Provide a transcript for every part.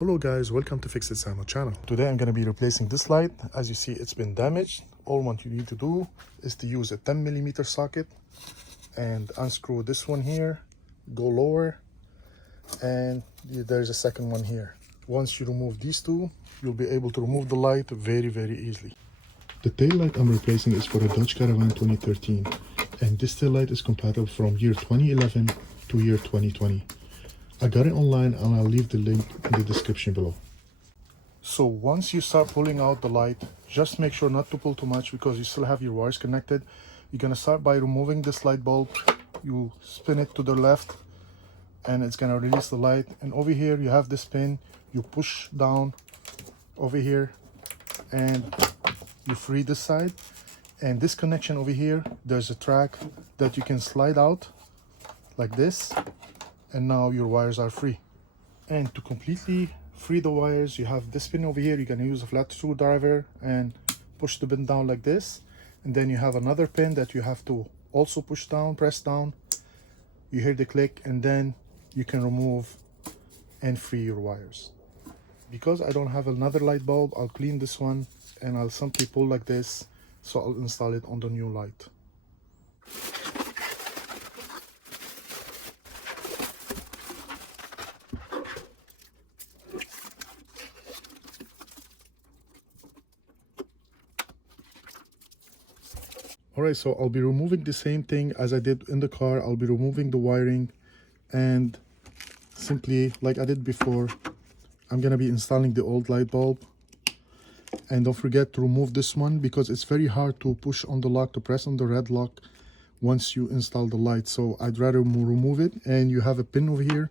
Hello guys, welcome to fixitsamo channel. Today I'm going to be replacing this light. As you see, it's been damaged. All what you need to do is to use a 10mm socket and unscrew this one here, go lower, and there's a second one here. Once you remove these two, you'll be able to remove the light very easily. The tail light I'm replacing is for a Dodge Caravan 2013, and this tail light is compatible from year 2011 to year 2020. I got it online and I'll leave the link in the description below. So once you start pulling out the light, just make sure not to pull too much because you still have your wires connected. You're going to start by removing this light bulb. You spin it to the left and it's going to release the light. And over here you have this pin. You push down over here and you free this side. And this connection over here, there's a track that you can slide out like this. And now your wires are free. And to completely free the wires, you have this pin over here. You're going to use a flat screwdriver and push the pin down like this. And then you have another pin that you have to also push down, press down. You hear the click, and then you can remove and free your wires. Because I don't have another light bulb, I'll clean this one and I'll simply pull like this. So I'll install it on the new light. Alright, so I'll be removing the same thing as I did in the car. I'll be removing the wiring, and simply like I did before, I'm gonna be installing the old light bulb. And don't forget to remove this one because it's very hard to push on the lock, to press on the red lock once you install the light. So I'd rather remove it, and you have a pin over here,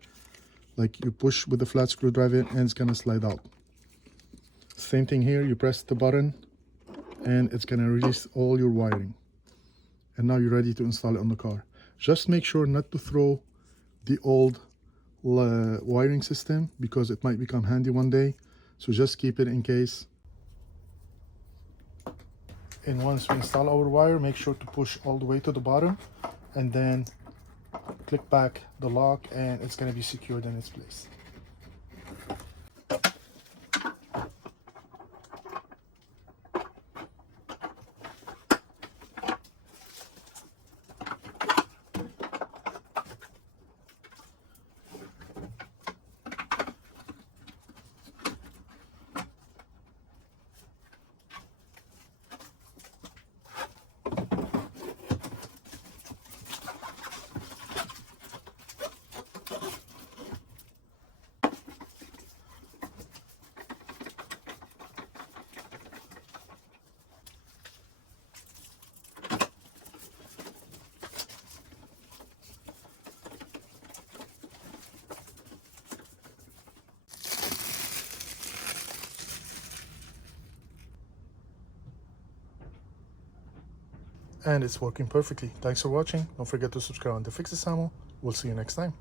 like you push with the flat screwdriver and it's gonna slide out. Same thing here, you press the button and it's gonna release all your wiring. And now you're ready to install it on the car. Just make sure not to throw the old wiring system because it might become handy one day. So just keep it in case. And once we install our wire, make sure to push all the way to the bottom and then click back the lock, and it's going to be secured in its place. And it's working perfectly. Thanks for watching. Don't forget to subscribe to fixitsamo. We'll see you next time.